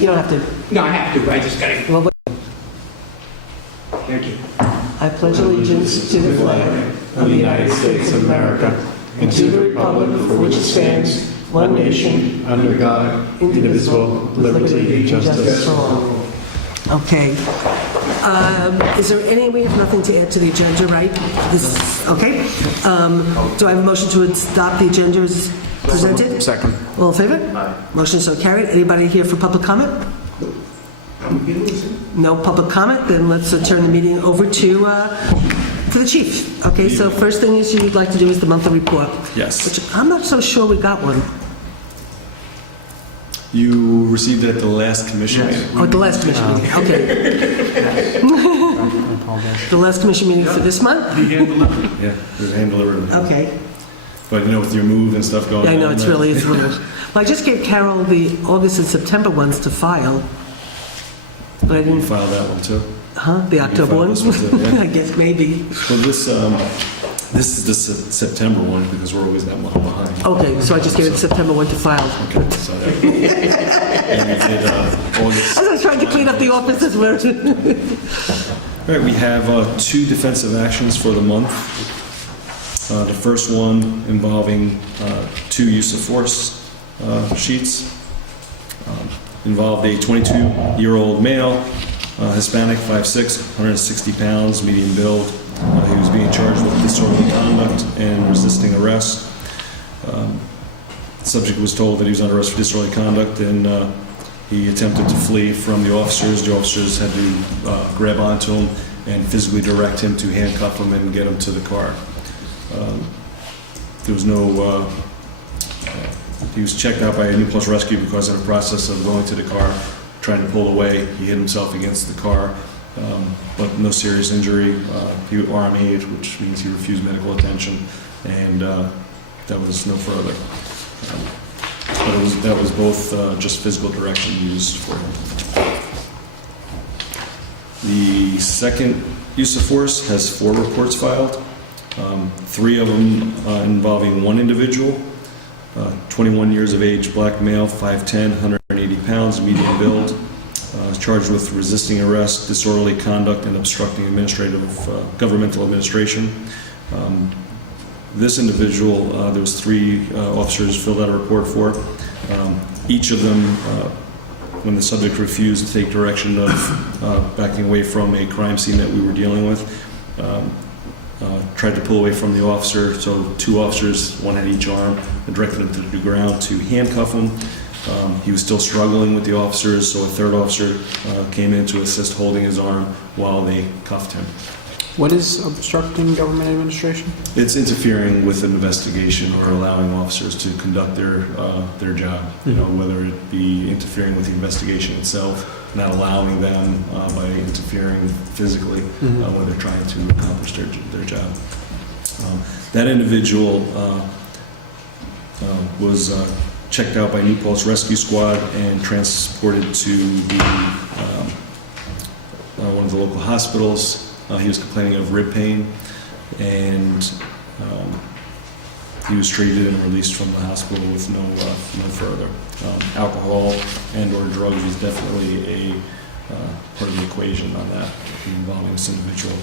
You don't have to. No, I have to. I just got to. Well, Thank you. I pledge allegiance to the flag of the United States of America and to the republic for which it stands, one nation, under God, indivisible, with liberty and justice for all. Okay. Is there any, we have nothing to add to the agenda, right? Okay. Do I have a motion to adopt the agenda as presented? Second. All in favor? Aye. Motion so carried. Anybody here for public comment? No public comment? Then let's turn the meeting over to the chief. Okay, so first thing is you'd like to do is the monthly report. Yes. Which I'm not so sure we got one. You received it at the last commission meeting. Oh, at the last commission meeting, okay. The last commission meeting for this month? Yeah, it was hand delivered. Okay. But you know, with your move and stuff going on. Yeah, I know, it's really. Well, I just gave Carol the August and September ones to file. But I You didn't, filed that one too? huh? The October filed one? this one too, yeah. I guess maybe. Well, this is the September one because we're always that month behind. Okay, so I just gave it the September one to file. Okay, so that. And we did August. I was trying to clean up the office as well. All right, we have 2 defensive actions for the month. The first one involving 2 use of force sheets. Involved a 22-year-old male, Hispanic, 5'6", 160 pounds, medium build. He was being charged with disorderly conduct and resisting arrest. The subject was told that he was under arrest for disorderly conduct, and he attempted to flee from the officers. The officers had to grab onto him and physically direct him to handcuff him and get him to the car. There was no... he was checked out by a New Paltz rescue because in the process of going to the car, trying to pull away, he hit himself against the car, but no serious injury. He was RMA'd, which means he refused medical attention, and that was no further. But that was both just physical direction used for him. The second use of force has 4 reports filed, 3 of them involving one individual. 21 years of age, black male, 5'10", 180 pounds, medium build, charged with resisting arrest, disorderly conduct, and obstructing governmental administration. This individual, there was 3 officers filled out a report for. Each of them, when the subject refused to take direction of backing away from a crime scene that we were dealing with, tried to pull away from the officer, so 2 officers, one had each arm, and directed him to the ground to handcuff him. He was still struggling with the officers, so a 3rd officer came in to assist holding his arm while they cuffed him. What is obstructing government administration? It's interfering with an investigation or allowing officers to conduct their job, you know, whether it be interfering with the investigation itself, not allowing them by interfering physically when they're trying to accomplish their job. That individual was checked out by New Paltz Rescue Squad and transported to one of the local hospitals. He was complaining of rib pain, and he was treated and released from the hospital with no further. Alcohol and or drugs is definitely a part of the equation on that involving this individual.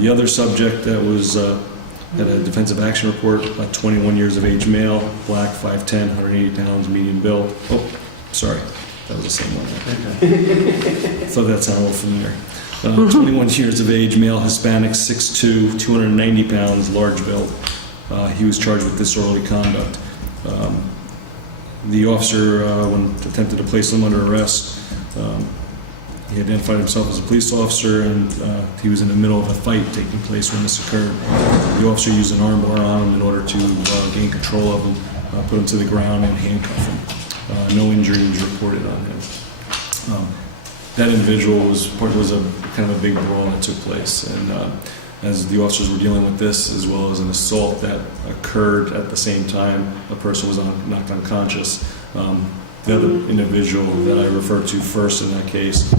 The other subject that was had a defensive action report, 21 years of age male, black, 5'10", 180 pounds, medium build. Oh, sorry, that was the same one. I thought that sounded a little familiar. 21 years of age, male, Hispanic, 6'2", 290 pounds, large build. He was charged with disorderly conduct. The officer, when attempted to place him under arrest, he identified himself as a police officer, and he was in the middle of a fight taking place when this occurred. The officer used an arm bar on him in order to gain control of him, put him to the ground, and handcuff him. No injury was reported on him. That individual was a kind of a big brawl that took place, and as the officers were dealing with this, as well as an assault that occurred at the same time, a person was knocked unconscious. The other individual that I referred to first in that case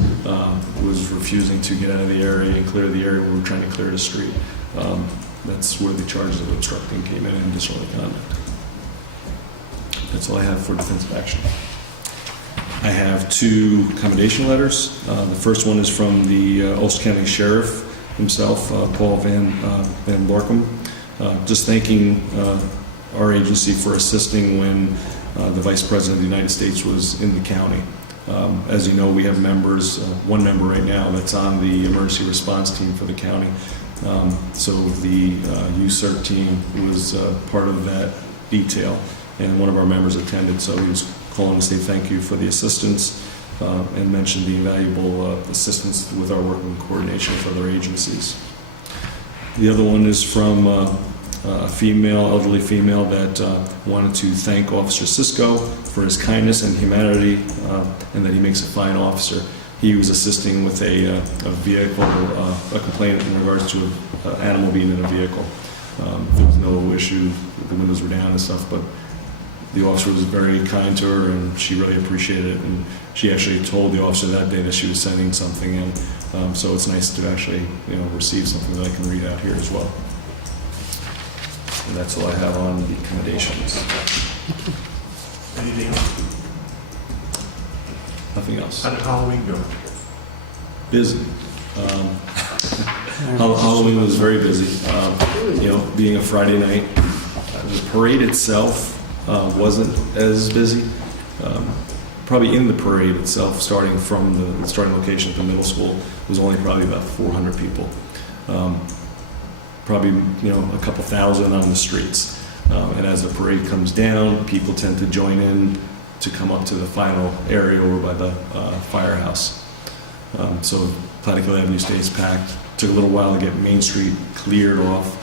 was refusing to get out of the area and clear the area where we were trying to clear the street. That's where the charges of obstructing came in and disorderly conduct. That's all I have for defensive action. I have 2 commendation letters. The first one is from the Ulster County Sheriff himself, Paul Van Borkum, just thanking our agency for assisting when the Vice President of the United States was in the county. As you know, we have members, one member right now that's on the emergency response team for the county. So the USERT team was part of that detail, and one of our members attended, so he was calling to say thank you for the assistance and mentioned the invaluable assistance with our work and coordination with other agencies. The other one is from a female, elderly female, that wanted to thank Officer Sisko for his kindness and humanity, and that he makes a fine officer. He was assisting with a vehicle, a complaint in regards to an animal being in a vehicle. There was no issue, the windows were down and stuff, but the officer was very kind to her, and she really appreciated it. And she actually told the officer that day that she was sending something in. So it's nice to actually, receive something that I can read out here as well. And that's all I have on the accommodations. Anything? Nothing else. How did Halloween go? Busy. Halloween was very busy. Being a Friday night, the parade itself wasn't as busy. Probably in the parade itself, starting from the starting location at the middle school, was only probably about 400 people. Probably a couple thousand on the streets. And as the parade comes down, people tend to join in to come up to the final area over by the firehouse. So Plattekill Avenue stays packed. Took a little while to get Main Street cleared off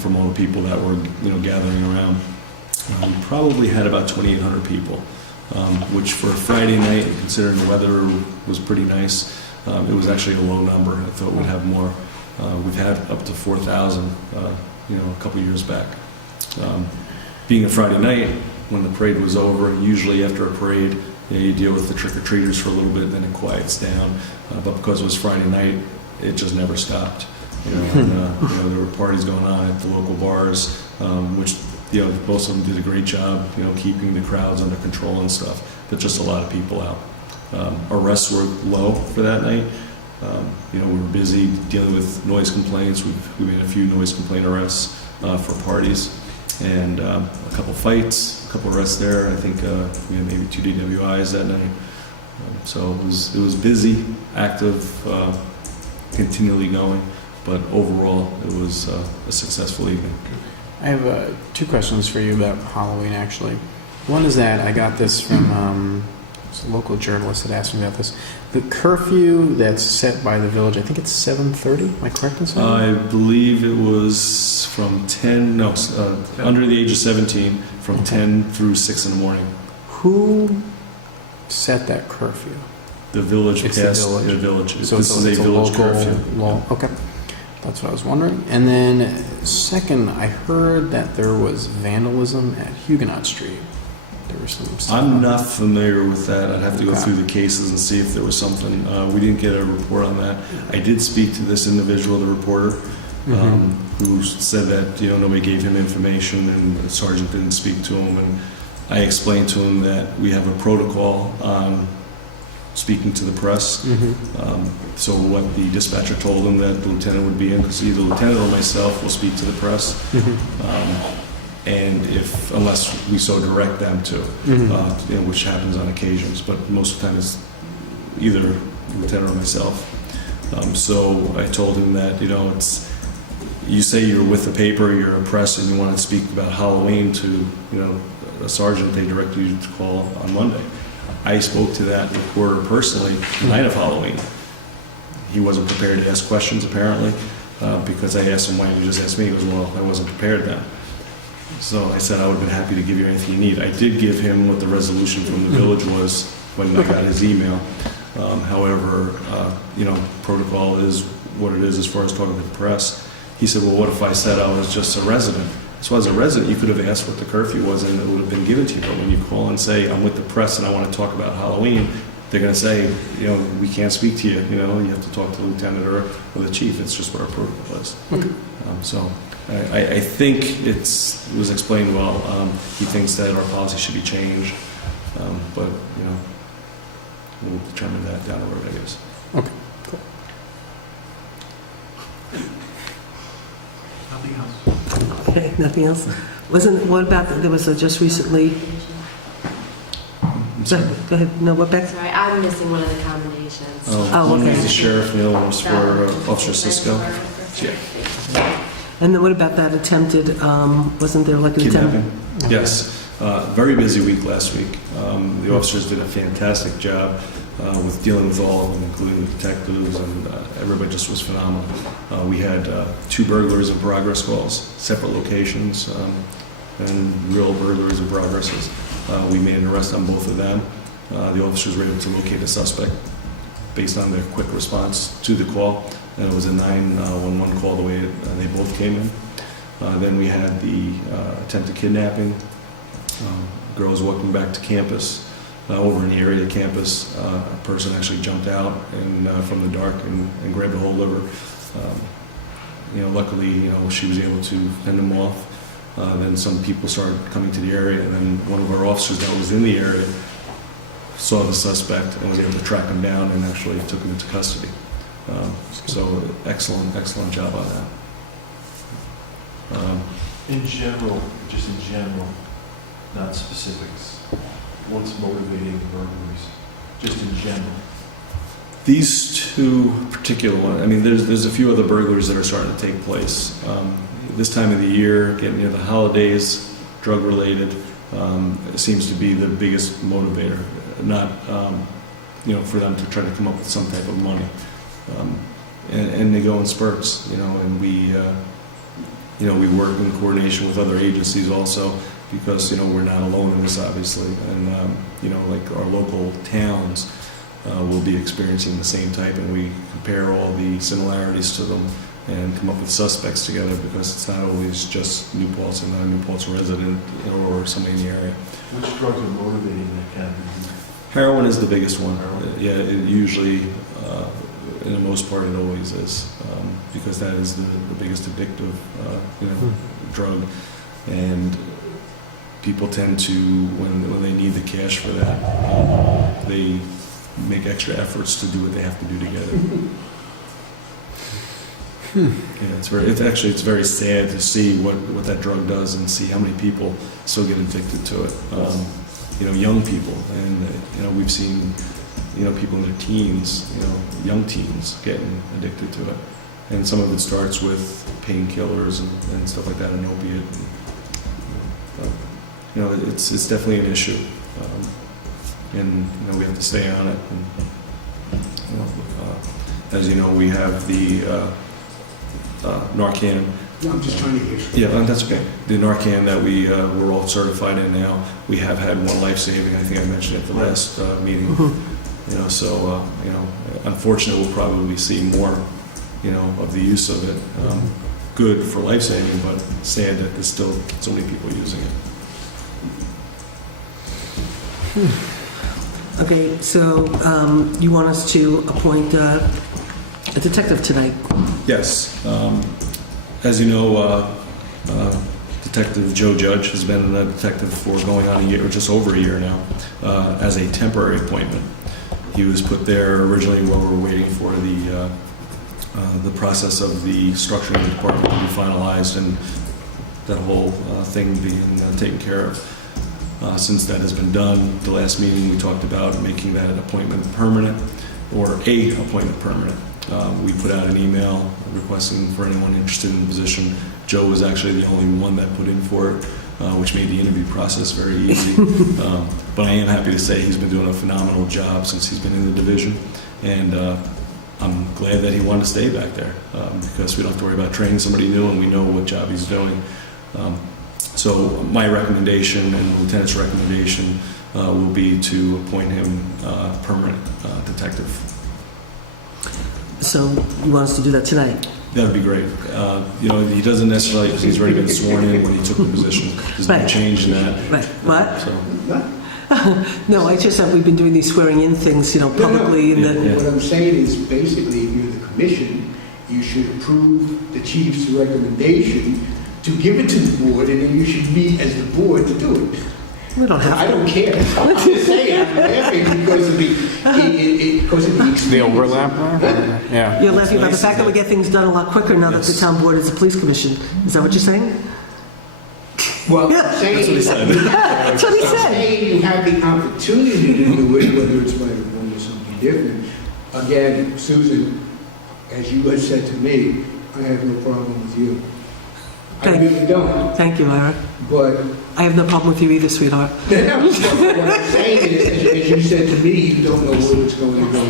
from all the people that were gathering around. We probably had about 2,800 people, which for a Friday night, considering the weather was pretty nice, it was actually a low number. I thought we'd have more. We've had up to 4,000, a couple years back. Being a Friday night, when the parade was over, usually after a parade, you deal with the trick-or-treaters for a little bit, then it quiets down. But because it was Friday night, it just never stopped. There were parties going on at the local bars, which most of them did a great job, keeping the crowds under control and stuff. But just a lot of people out. Arrests were low for that night. We were busy dealing with noise complaints. We made a few noise complaint arrests for parties, and a couple fights, a couple arrests there. I think we had maybe 2 DWIs that night. So it was busy, active, continually going, but overall it was a successful evening. I have 2 questions for you about Halloween, actually. One is that I got this from a local journalist that asked me about this. The curfew that's set by the village, I think it's 7:30. Am I correct in saying that? I believe it was from 10, under the age of 17, from 10 through 6 in the morning. Who set that curfew? The village It's passed the the village. So This is a village local curfew. law. Yeah. Okay. That's what I was wondering. And then second, I heard that there was vandalism at Huguenot Street. There was some stuff. I'm not familiar with that. I'd have to go Okay. through the cases and see if there was something. We didn't get a report on that. I did speak to this individual, the reporter, who said that nobody gave him information and the sergeant didn't speak to him. And I explained to him that we have a protocol on speaking to the press. So what the dispatcher told him that the lieutenant would be in, because either the lieutenant or myself will speak to the press. And unless we so direct them to, which happens on occasions, but most of the time it's either the lieutenant or myself. So I told him that, you say you're with the paper, you're a press, and you want to speak about Halloween to, a sergeant, they direct you to call on Monday. I spoke to that reporter personally the night of Halloween. He wasn't prepared to ask questions, apparently, because I asked him, why didn't you just ask me? He goes, well, I wasn't prepared then. So I said I would have been happy to give you anything you need. I did give him what the resolution from the village was when I got his email. However, protocol is what it is as far as talking to the press. He said, well, what if I said I was just a resident? So as a resident, you could have asked what the curfew was and it would have been given to you. But when you call and say, I'm with the press and I want to talk about Halloween, they're going to say, we can't speak to you. You have to talk to the lieutenant or the chief. It's just what our protocol is. So I think it was explained well. He thinks that our policy should be changed. But, we'll determine that down the road, I guess. Okay, cool. Nothing else. Okay, nothing else? What about, there was just recently, go ahead, no, what back? Sorry, I'm missing one of the commendations. One okay. was the sheriff, the other was for Officer Cisco. Yeah. And then what about that attempted, wasn't there like an attempt? Kidnapping? Yes. Very busy week last week. The officers did a fantastic job with dealing with all of them, including the detectives, and everybody just was phenomenal. We had 2 burglars in progress calls, separate locations, and real burglaries in progresses. We made an arrest on both of them. The officers were able to locate a suspect based on their quick response to the call, and it was a 911 call the way they both came in. Then we had the attempted kidnapping. Girls walking back to campus, over in the area of campus, a person actually jumped out and from the dark and grabbed a hold of her. Luckily, she was able to fend them off. Then some people started coming to the area, and then one of our officers that was in the area saw the suspect and was able to track him down and actually took him into custody. So excellent job on that. In general, just in general, not specifics, what's motivating burglaries, just in general? These 2 particular ones, I mean, there's a few other burglaries that are starting to take place. This time of the year, getting near the holidays, drug-related, seems to be the biggest motivator. Not, for them to try to come up with some type of money. And they go in spurts, and we work in coordination with other agencies also, because, we're not alone in this, obviously. And, like our local towns will be experiencing the same type, and we compare all the similarities to them and come up with suspects together, because it's not always just New Paltz and a New Paltz resident or somebody in the area. Which drugs are motivating that kind of behavior? Heroin is the biggest one. Heroin? Yeah, it usually, in the most part, it always is, because that is the biggest addictive, drug. And people tend to, when they need the cash for that, they make extra efforts to do what they have to do to get it. Yeah, it's very sad to see what that drug does and see how many people still get addicted to it. Young people, and we've seen people in their teens, young teens getting addicted to it, and some of it starts with painkillers and stuff like that, an opiate. It's definitely an issue, and we have to stay on it. And, as you know, we have the Narcan. No, I'm just trying to hear. Yeah, that's okay. The Narcan that we're all certified in now, we have had one life-saving. I think I mentioned at the last meeting. Unfortunately, we'll probably see more, of the use of it. Good for life-saving, but sad that there's still so many people using it. Okay, so you want us to appoint a detective tonight? Yes. As you know, Detective Joe Judge has been a detective for going on a year, or just over a year now, as a temporary appointment. He was put there originally while we were waiting for the process of the structuring of the department to be finalized and that whole thing being taken care of. Since that has been done, the last meeting we talked about making that an appointment permanent, or a appointment permanent. We put out an email requesting for anyone interested in the position. Joe was actually the only one that put in for it, which made the interview process very easy. But I am happy to say he's been doing a phenomenal job since he's been in the division, and I'm glad that he wanted to stay back there, because we don't have to worry about training somebody new, and we know what job he's doing. So my recommendation and the lieutenant's recommendation will be to appoint him permanent detective. So you want us to do that tonight? That would be great. He doesn't necessarily, because he's already been sworn in when he took the position. There's no Right. change in that. Right. What? So, No, I just thought we've been doing these swearing-in things, publicly. Yeah, And yeah. What I'm saying is, basically, if you're the commission, you should approve the chief's recommendation to give it to the board, and then you should meet as the board to do it. We don't have I to. don't care. I'm just saying, I'm laughing because of the experience. The overlap there? Yeah. You're laughing about the fact that we get things done a lot quicker now that the town board is a police commission. Is that what you're saying? Well, I'm saying, That's what he I'm said. saying you have the opportunity to do it, whether it's right or wrong or something different. Again, Susan, as you had said to me, I have no problem with you. I really don't. Thank you, Ira. But I have no problem with you either, sweetheart. what I'm saying is, as you said to me, you don't know where it's going to go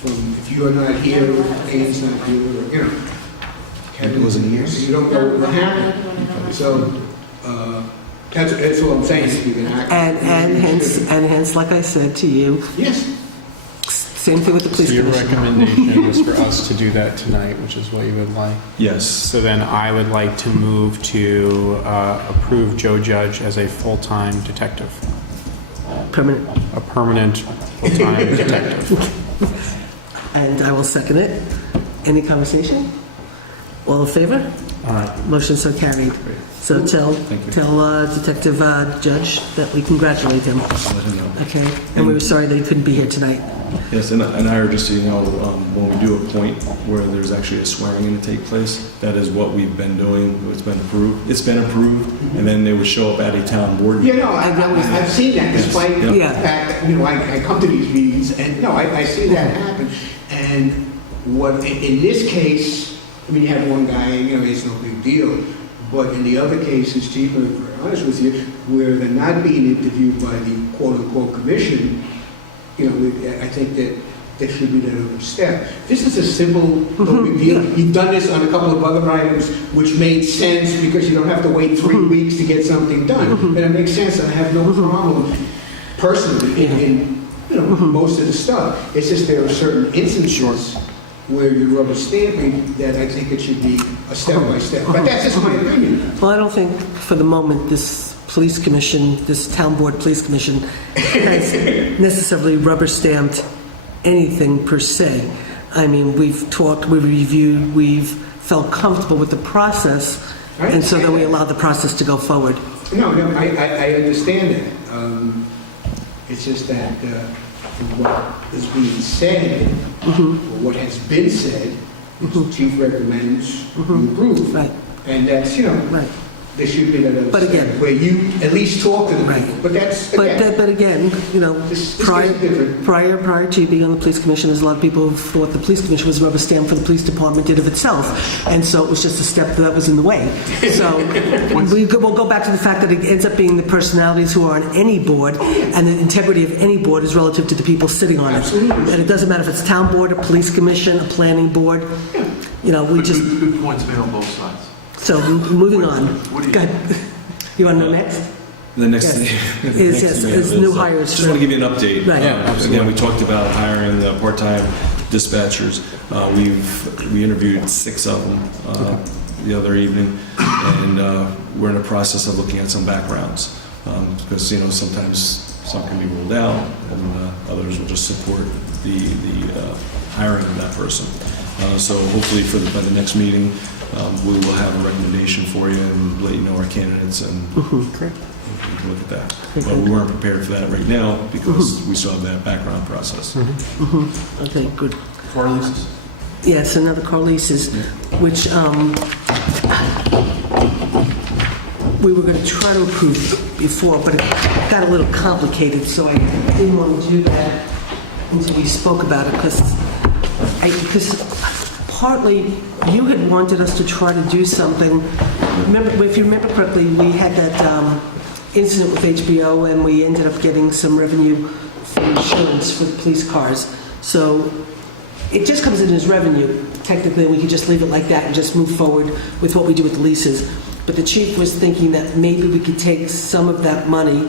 from, if you're not here, or Anne's not here, or, you know, Kevin wasn't here, so you don't know what will happen. So, that's all I'm saying. You can act. And hence, like I said to you, Yes. same thing with the police So your commission. recommendation is for us to do that tonight, which is what you would like. Yes. So then I would like to move to approve Joe Judge as a full-time detective, Permanent. a permanent full-time detective. And I will second it. Any conversation? All in favor? All right. Motion so carried. So tell Thank you. Detective Judge that we congratulate him. Let him know. Okay? And we were sorry that he couldn't be here tonight. Yes, and I just so you know, when we do a point where there's actually a swearing in to take place, that is what we've been doing. It's been approved. It's been approved, and then they would show up at a town board meeting. Yeah, no, I've seen that, despite the Yeah. fact that, you know, I come to these meetings, and no, I see that happen. And what, in this case, I mean, you have one guy, you know, it's no big deal. But in the other cases, Chief, I'm very honest with you, where they're not being interviewed by the quote-unquote commission, you know, I think that there should be that other step. This is a simple, no big deal. You've done this on a couple of other items, which made sense because you don't have to wait 3 weeks to get something done. And it makes sense, and I have no problem personally in you know, most of the stuff. It's just there are certain instances where you're rubber stamping that I think it should be a step-by-step. But that's just my opinion. Well, I don't think for the moment this police commission, this town board police commission, has necessarily rubber stamped anything per se. I mean, we've talked, we've reviewed, we've felt comfortable with the process, and so then we allow the process to go forward. No, I understand that. It's just that what is being said, or what has been said, the chief recommends you approve. Right. And that's, you know, Right. there should be that other But step again- where you at least talk to the Right. people. But that's, But, again, but again, you know, this prior is different. prior to being on the police commission, there's a lot of people who thought the police commission was rubber stamp for the police department did of itself. And so it was just a step that was in the way. So we'll go back to the fact that it ends up being the personalities who are on any board, and the integrity of any board is relative to the people sitting on it. Absolutely. And it doesn't matter if it's town board, a police commission, a planning board. You know, we But just, good points made on both sides. so moving on. What do you- Go ahead. You want to know next? The next Yes. thing Is- yes, is new hires. Just want to give you an update. Right. Yeah, absolutely. Again, we talked about hiring part-time dispatchers. We interviewed 6 of them the other evening, and we're in the process of looking at some backgrounds because you know sometimes some can be ruled out, and others will just support the hiring of that person. So hopefully by the next meeting, we will have a recommendation for you and let you know our candidates, and Great. we can look at that. But we weren't prepared for that right now because we still have that background process. Okay, good. Car leases? Yes, another car leases, which we were going to try to approve before, but it got a little complicated, so I didn't want to do that until we spoke about it, because partly you had wanted us to try to do something. Remember, if you remember correctly, we had that incident with HBO, and we ended up getting some revenue for insurance for the police cars. So it just comes in as revenue. Technically, we could just leave it like that and just move forward with what we do with the leases. But the chief was thinking that maybe we could take some of that money,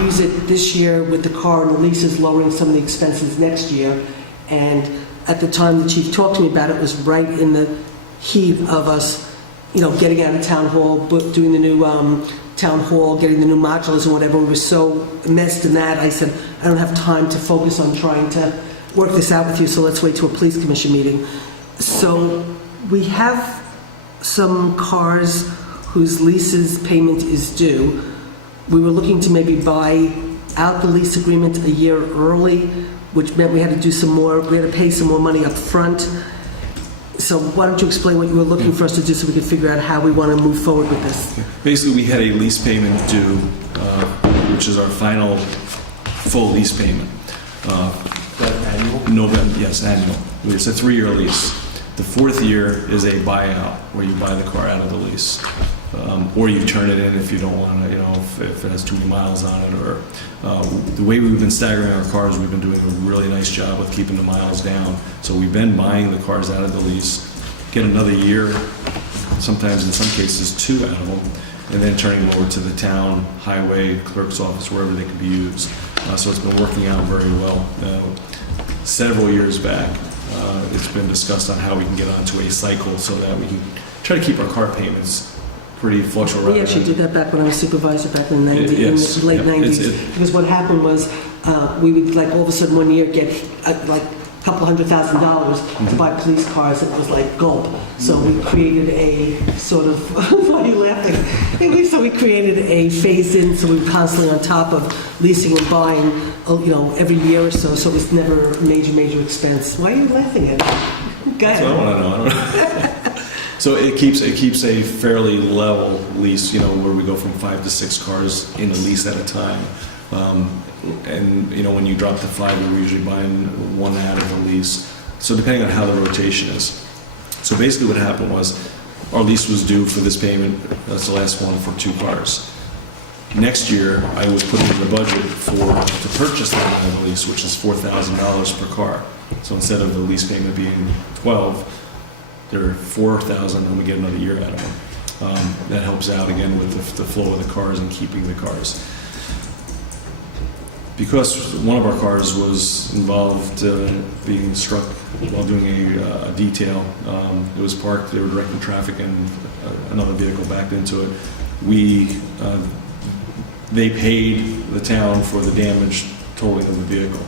use it this year with the car and the leases, lowering some of the expenses next year. And at the time the chief talked to me about it, was right in the heat of us, you know, getting out of town hall, doing the new town hall, getting the new modulars and whatever. We were so messed in that. I said, I don't have time to focus on trying to work this out with you, so let's wait to a police commission meeting. So we have some cars whose leases payment is due. we were looking to maybe buy out the lease agreement a year early, which meant we had to do some more, we had to pay some more money up front. So why don't you explain what you were looking for us to do so we could figure out how we want to move forward with this? Basically, we had a lease payment due, which is our final full lease payment. That annual? November, yes, annual. It's a 3-year lease. The 4th year is a buyout, where you buy the car out of the lease. Or you turn it in if you don't want to, you know, if it has too many miles on it. Or the way we've been staggering our cars, we've been doing a really nice job with keeping the miles down. So we've been buying the cars out of the lease, get another year, sometimes in some cases 2 out of them, and then turning them over to the town, highway, clerk's office, wherever they can be used. So it's been working out very well. Several years back, it's been discussed on how we can get onto a cycle so that we can try to keep our car payments pretty fluctuating. We actually did that back when I was supervisor back in the, Yes. in the late Yeah. 90s. Because what happened was we would like all of a sudden one year get like a couple $100,000 to buy police cars. It was like gulp. So we created a sort of, why are you laughing? So we created a phase in, so we were constantly on top of leasing and buying, you know, every year or so. So it was never a major expense. Why are you laughing at me? Go That's what I ahead. want to know. I don't know. So it keeps a fairly level lease, you know, where we go from 5 to 6 cars in a lease at a time. And you know, when you drop to 5, we're usually buying 1 out of the lease. So depending on how the rotation is. So basically, what happened was our lease was due for this payment. That's the last one for 2 cars. Next year, I was putting in the budget to purchase that out of the lease, which is $4,000 per car. So instead of the lease payment being 12. They're 4,000, and we get another year out of them. That helps out again with the flow of the cars and keeping the cars. Because one of our cars was involved being struck while doing a detail, it was parked. They were directing traffic, and another vehicle backed into it. They paid the town for the damage totaling of the vehicle.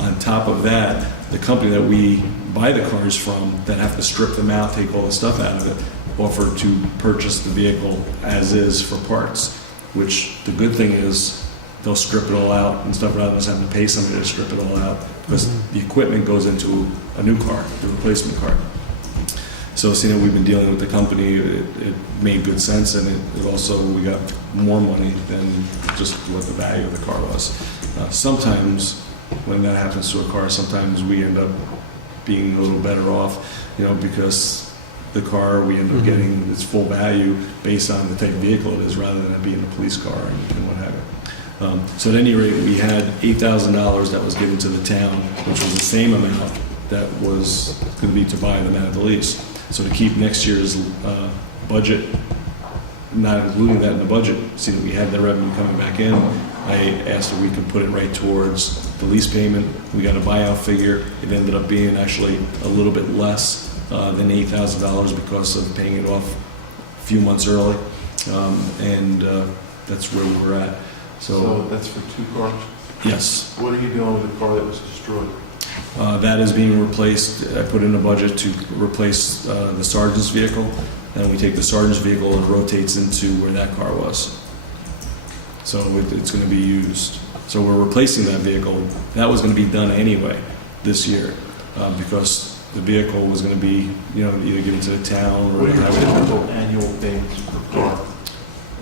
On top of that, the company that we buy the cars from, that have to strip them out, take all the stuff out of it, offer to purchase the vehicle as is for parts, which the good thing is they'll strip it all out and stuff rather than just having to pay somebody to strip it all out, because the equipment goes into a new car, the replacement car. So seeing that we've been dealing with the company, it made good sense, and it also, we got more money than just what the value of the car was. Sometimes when that happens to a car, sometimes we end up being a little better off, you know, because the car, we end up getting its full value based on the type of vehicle it is, rather than it being a police car and what have you. So at any rate, we had $8,000 that was given to the town, which was the same amount that was going to be to buy them out of the lease. So to keep next year's budget, not including that in the budget, see that we had the revenue coming back in, I asked if we could put it right towards the lease payment. We got a buyout figure. It ended up being actually a little bit less than $8,000 because of paying it off a few months early, and that's where we were at. So that's for 2 cars? Yes. What are you doing with the car that was destroyed? That is being replaced. I put in a budget to replace the sergeant's vehicle, and we take the sergeant's vehicle and it rotates into where that car was. So it's going to be used. So we're replacing that vehicle. That was going to be done anyway this year, because the vehicle was going to be, you know, either given to the town or What are your typical annual payments per car?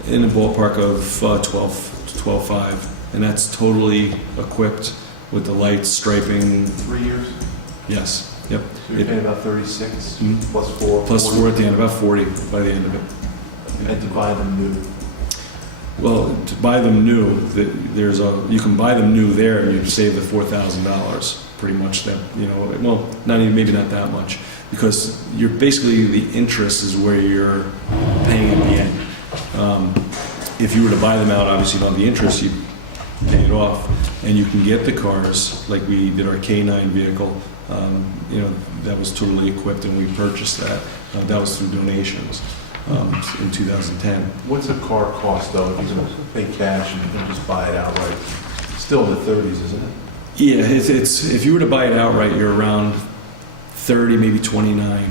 in the ballpark of 12.5, and that's totally equipped with the lights, striping. 3 years? Yes. Yep. So you're paying about 36 Mhm. plus 4. Plus 4 at the end, about 40 by the end of it. And to buy them new. Well, to buy them new, you can buy them new there, and you save the $4,000 pretty much. That, you know, well, maybe not that much, because you're basically, the interest is where you're paying at the end. If you were to buy them out, obviously you don't have the interest, you pay it off, and you can get the cars like we did our K9 vehicle. You know, that was totally equipped, and we purchased that. That was through donations in 2010. What's a car cost though if you're going to pay cash and you can just buy it outright? Still in the 30s, isn't it? Yeah, it's if you were to buy it outright, you're around 30, maybe 29.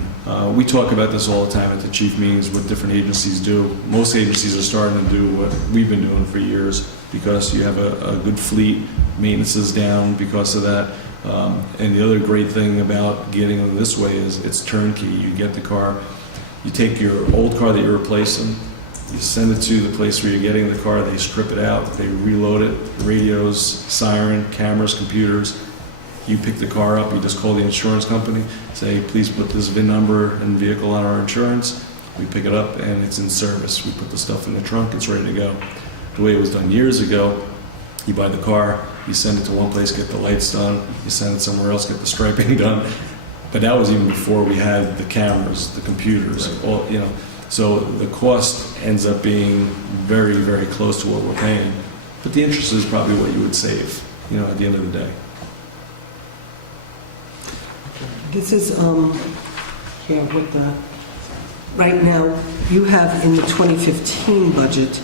We talk about this all the time at the chief meetings, what different agencies do. Most agencies are starting to do what we've been doing for years because you have a good fleet, maintenance is down because of that. And the other great thing about getting them this way is it's turnkey. You get the car, you take your old car that you're replacing, you send it to the place where you're getting the car, they strip it out, they reload it, radios, siren, cameras, computers. You pick the car up, you just call the insurance company, say, please put this VIN number and vehicle on our insurance. We pick it up and it's in service. We put the stuff in the trunk, it's ready to go. The way it was done years ago, you buy the car, you send it to one place, get the lights done, you send it somewhere else, get the striping done. But that was even before we had the cameras, the computers, all, you know. So the cost ends up being very, very close to what we're paying. But the interest is probably what you would save, you know, at the end of the day. This is, here with the, right now, you have in the 2015 budget,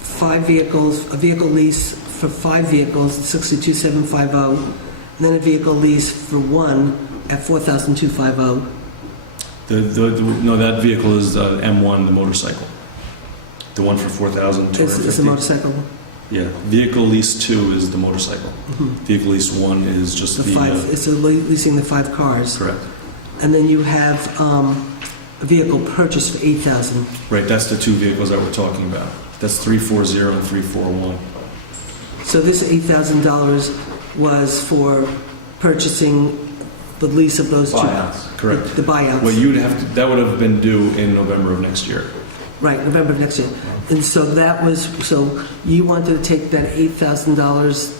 5 vehicles, a vehicle lease for 5 vehicles, 62,750, and then a vehicle lease for 1 at 4,250. No, that vehicle is the M1, the motorcycle. The one for 4,250. It's a motorcycle. Yeah, vehicle lease 2 is the motorcycle. Vehicle lease 1 is just The 5, it's leasing the 5 cars. correct. And then you have a vehicle purchased for 8,000. Right, that's the 2 vehicles that we're talking about. That's 340 and 341. So this $8,000 was for purchasing the lease of those 2. Buyouts. Correct. The buyouts. Well, you'd have to, that would have been due in November of next year. Right, November of next year. And so that was, so you wanted to take that $8,000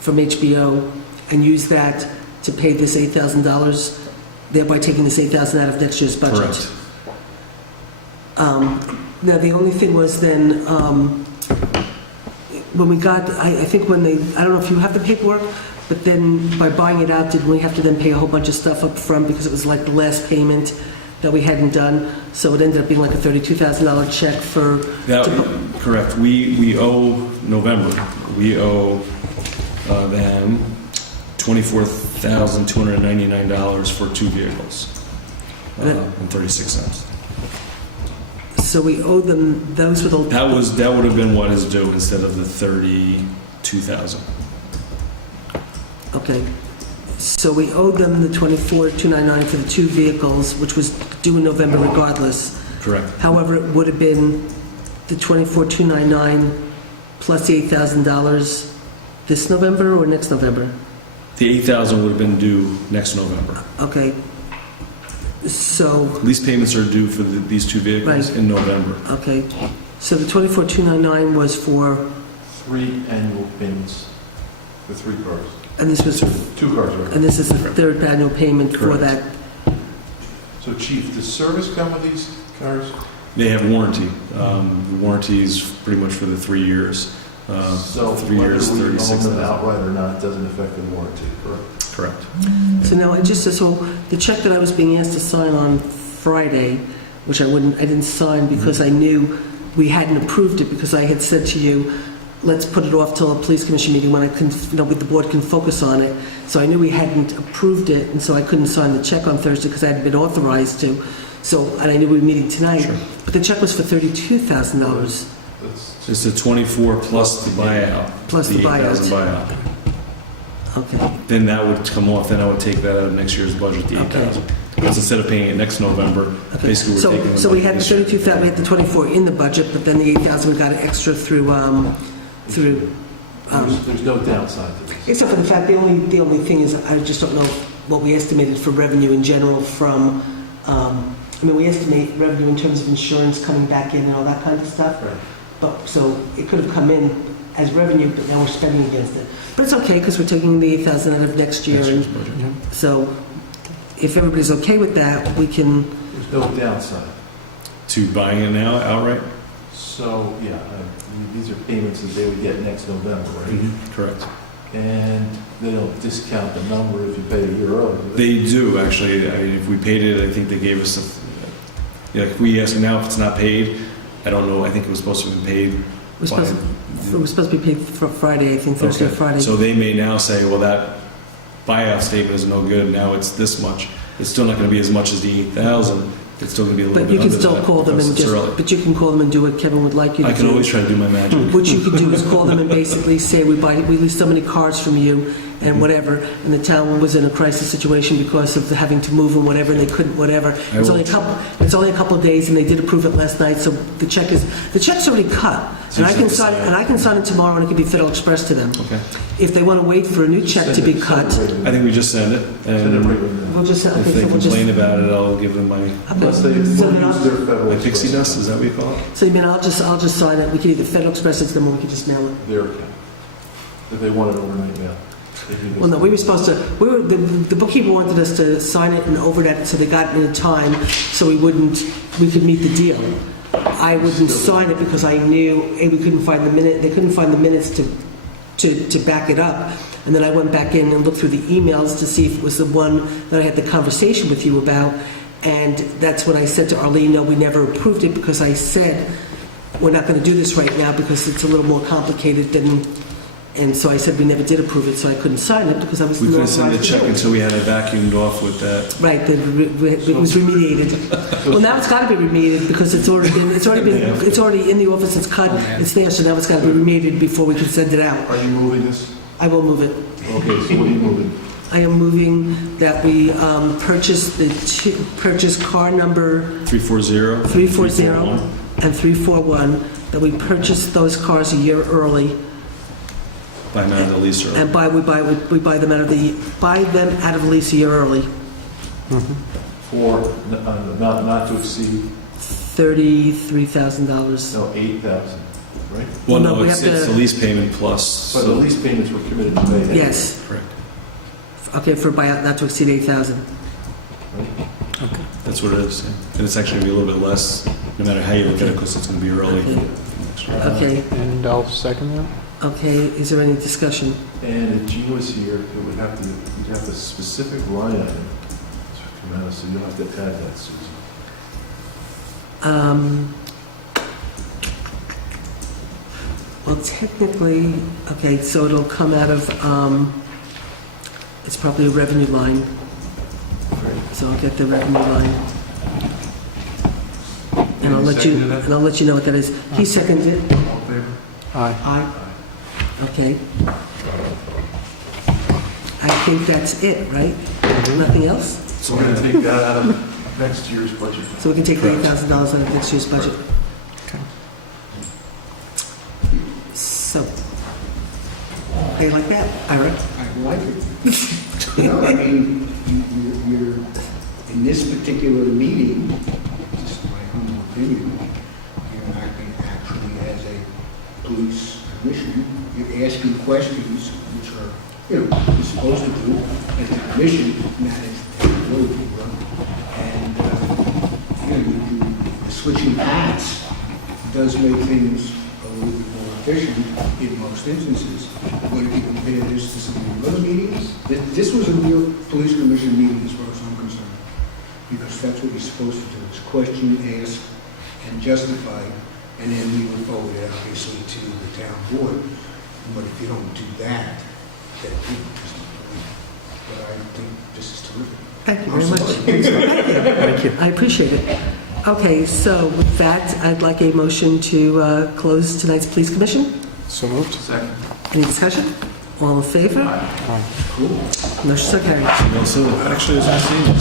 from HBO and use that to pay this $8,000, thereby taking this $8,000 out of next year's budget. Correct. Now, the only thing was then, when we got, I think when they, I don't know if you have the paperwork, but then by buying it out, did we have to then pay a whole bunch of stuff up front because it was like the last payment that we hadn't done? So it ended up being like a $32,000 check for... That, correct. We owe November. We owe them $24,299 for 2 vehicles and 36 cents. So we owed them, those were the... That would have been what is due instead of the 32,000. Okay. So we owed them the $24,299 for the 2 vehicles, which was due in November regardless. Correct. However, it would have been the $24,299 plus the $8,000 this November or next November? The 8,000 would have been due next November. Okay. So, Lease payments are due for these 2 vehicles Right. in November. okay. So the $24,299 was for, 3 annual payments for 3 cars. and this was, 2 cars, right? and this is the 3rd annual payment for Correct. that. So Chief, does service come with these cars? They have warranty. The warranty is pretty much for the 3 years. So 3 years, whether we own them 36,000. outright or not doesn't affect the warranty, correct? Correct. So now, so the check that I was being asked to sign on Friday, which I didn't sign because I knew we hadn't approved it, because I had said to you, let's put it off till a police commission meeting when I can, the board can focus on it. So I knew we hadn't approved it, and so I couldn't sign the check on Thursday because I hadn't been authorized to. So, and I knew we were meeting tonight, Sure. but the check was for $32,000 That's It's the 24 plus the buyout. plus the 8,000 buyout. buyout. Okay, Then that would come off, then I would take that out of next year's budget, the Okay. 8,000. Because instead of paying it next November, okay. basically we're taking the So we money had the this year. 32,000, we had the 24 in the budget, but then the 8,000 we got extra through, there's no downside to this. except for the fact, the only thing is, I just don't know what we estimated for revenue in general from, we estimate revenue in terms of insurance coming back in and all that kind of stuff. Right. But, so it could have come in as revenue, but now we're spending against it. But it's okay, because we're taking the 8,000 out of next year, Next and year's budget. so if everybody's okay with that, we can, There's no downside. To buying it now outright? So, yeah, these are payments that they would get next November, right? Correct. And they don't discount the number if you pay a year early. do they? They do, actually. I mean, if we paid it, I think they gave us if we ask them now if it's not paid, I don't know, I think it was supposed to have been paid. it was supposed to be paid for Friday, I think, Thursday or Okay. Friday. So they may now say, well, that buyout statement is no good, now it's this much. It's still not gonna be as much as the 8,000, it's still gonna be a little But bit you can under still that call them because and it's early. but you can call them and do what Kevin would like you to I do. can always try to do my magic. What you could do is call them and basically say, we lease so many cars from you and whatever, and the town was in a crisis situation because of having to move and whatever, and they couldn't, whatever. It's only a couple of days, and they did approve it last night, so the check's already cut. And I can sign it tomorrow, and it can be Federal Express to them. Okay. If they want to wait for a new check to be cut, I think we just send it, Send it and right with we'll just, if okay, they so we'll just... complain about it, I'll give them my Unless they use So then I'll- their federal. my pixie dust, is that what you call it? So you mean I'll just sign it, we can either Federal Express it to them, or we can just mail it? Their account. If they want it overnight, yeah. They can just- Well, no, we were supposed to, the bookkeeper wanted us to sign it and overnight it so they got it in time so we could meet the deal. I wouldn't sign it because I knew, A, we couldn't find the they couldn't find the minutes to back it up. And then I went back in and looked through the emails to see if it was the one that I had the conversation with you about. And that's when I said to Arlene, no, we never approved it because I said, we're not going to do this right now because it's a little more complicated than... And so I said we never did approve it, so I couldn't sign it because I was We not couldn't send the authorized to check do it. until we had it vacuumed off with that. Right, it was remediated. Well, now it's got to be remediated because it's already in the office, it's cut, it's there, so now it's got to be remediated before we can send it out. Are you moving this? I will move it. Okay, so what are you moving? I am moving that we purchase car number 340. 340 and 341, that we purchase those cars a year early, By man at least, or and buy them out of the lease a year early, For not to exceed, $33,000. no, 8,000, right? well, no, no, we it's have to- the lease payment plus. But the lease payments were committed to pay. Yes, Correct. okay, for buyout not to exceed 8,000. That's what it is. Yeah. And it's actually going to be a little bit less, no matter how you look at it, because it's going to be early. Okay, And I'll second that. okay, is there any discussion? And if Gene was here, it would have to, you'd have a specific line item to come out, so you'll have to add that, Susan. Well, technically, okay, so it'll come out of, it's probably a revenue line, so I'll get the revenue line. And I'll let you know what that is. He seconded it. All in favor? Aye. Aye. Okay. I think that's it, right? Nothing else? So we're gonna take that out of next year's budget. So we can take the $8,000 out of next year's budget. Okay. So, how you like that, Ira? I like it. No, I mean, you're, in this particular meeting, just my humble opinion, you're acting actually as a police commissioner. You're asking questions, which are, you're supposed to do, as a commission, not as a road run. And, the switching hats does make things a little bit more efficient in most instances. But if you compare this to some of the other meetings, this was a real police commission meeting as far as I'm concerned. Because that's what you're supposed to do, is question, ask, and justify, and then we would forward it obviously to the town board. But if you don't do that, then people just don't do it. But I think this is terrific. Thank you very much. Thank you. I appreciate it. Okay, so with that, I'd like a motion to close tonight's police commission. So moved. Second. Any discussion? All in favor? Aye. Motion so carried. Well, so actually, it was nice seeing you.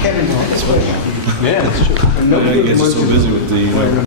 Kevin, that's what Yeah, that's true. I know you guys are so busy with the